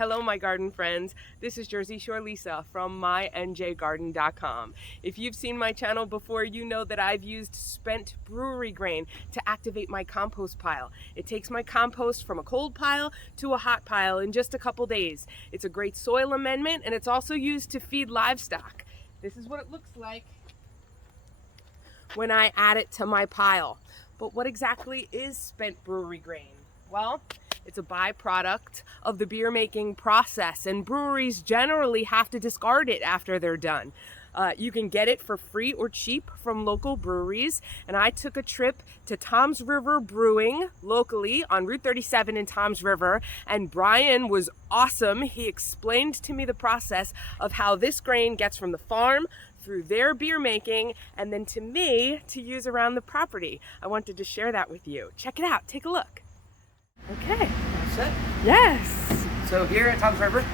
Hello, my garden friends. This is Jersey Shore Lisa from MyNJGarden.com. If you've seen my channel before, you know that I've used spent brewery grain to activate my compost pile. It takes my compost from a cold pile to a hot pile in just a couple days. It's a great soil amendment, and it's also used to feed livestock. This is what it looks like when I add it to my pile. But what exactly is spent brewery grain? Well, it's a byproduct of the beer making process, and breweries generally have to discard it after they're done. You can get it for free or cheap from local breweries, and I took a trip to Toms River Brewing locally on Route 37 in Toms River, and Brian was awesome. He explained to me the process of how this grain gets from the farm through their beer making and then to me to use around the property. I wanted to share that with you. Check it out, take a look. Okay. That's it. Yes. So here at Toms River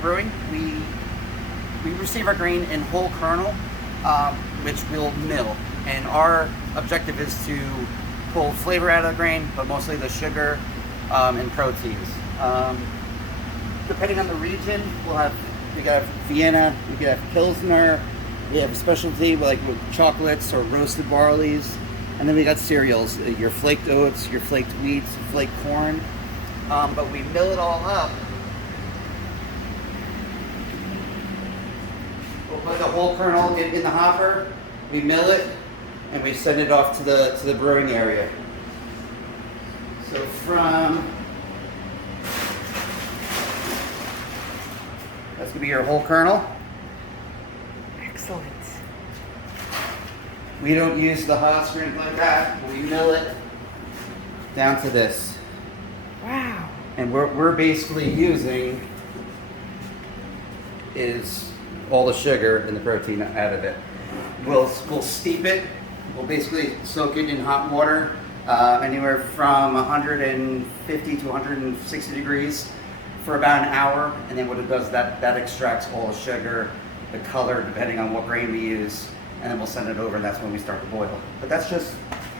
Brewing, we receive our grain in whole kernel, which we'll mill. And our objective is to pull flavor out of the grain, but mostly the sugar and proteins. Depending on the region, we got Vienna, we could have Pilsner, we have a specialty like with chocolates or roasted barleys. And then we got cereals, your flaked oats, your flaked wheat, flaked corn. But we mill it all up. We'll put the whole kernel in the hopper, we mill it, and we send it off to the brewing area. So that's gonna be your whole kernel. Excellent. We don't use the husks or anything like that. We mill it down to this. Wow. And we're basically using is all the sugar and the protein out of it. We'll steep it. We'll basically soak it in hot water, anywhere from 150 to 160 degrees for about an hour. And then what it does, that extracts all the sugar, the color, depending on what grain we use. And then we'll send it over, and that's when we start to boil. But that's just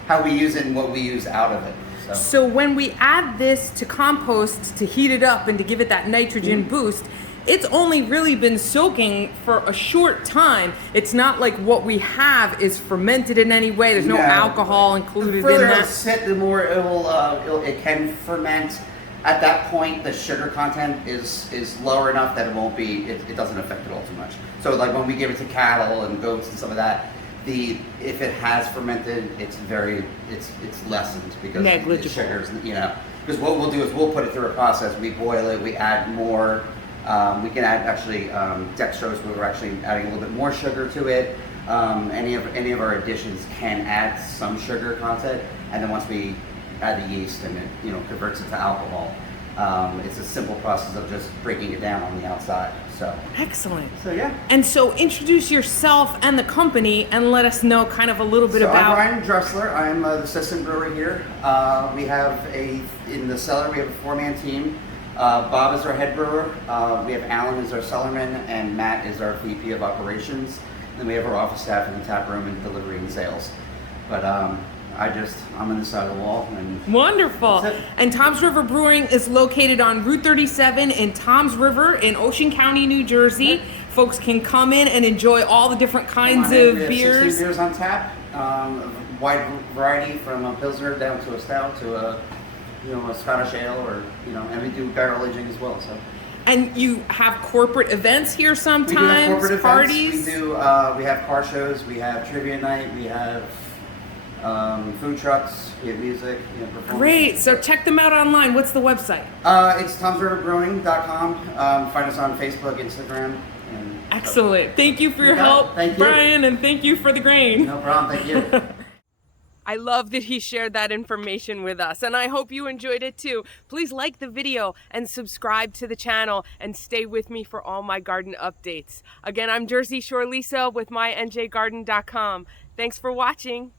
how we use it and what we use out of it. So when we add this to compost to heat it up and to give it that nitrogen boost, it's only really been soaking for a short time. It's not like what we have is fermented in any way. There's no alcohol included in that. The further it'll sit, the more it can ferment. At that point, the sugar content is lower enough that it doesn't affect it all too much. So like when we give it to cattle and goats and some of that, if it has fermented, it's lessened because negligible. The sugars, because what we'll do is we'll put it through a process. We boil it, we add more. We can add actually dextrose. We're actually adding a little bit more sugar to it. Any of our additions can add some sugar content, and then once we add the yeast and it converts it to alcohol. It's a simple process of just breaking it down on the outside. So excellent. So yeah. And so introduce yourself and the company and let us know kind of a little bit about. I'm Brian Dressler. I'm the assistant brewer here. We have in the cellar we have a 4-man team. Bob is our head brewer. We have Alan as our cellarman, and Matt is our VP of operations. Then we have our office staff in the tap room and delivery and sales. But I'm on this side of the wall. And wonderful. And Toms River Brewing is located on Route 37 in Toms River in Ocean County, New Jersey. Right. Folks can come in and enjoy all the different kinds of we beers. have 16 beers on tap, a wide variety from a Pilsner down to a stout to a Scottish ale, or and we do barrel aging as well. So. And you have corporate events here sometimes. We do have corporate parties. Events. We have car shows. We have trivia night. We have food trucks. We have music. Performance. Great. So check them out online. What's the website? It's TomsRiverBrewing.com. Find us on Facebook, Instagram. Excellent. Thank you for your help, Brian, and thank you for the grain. No problem. Thank you. I love that he shared that information with us, and I hope you enjoyed it too. Please like the video and subscribe to the channel and stay with me for all my garden updates. Again, I'm Jersey Shore Lisa with MyNJGarden.com. Thanks for watching.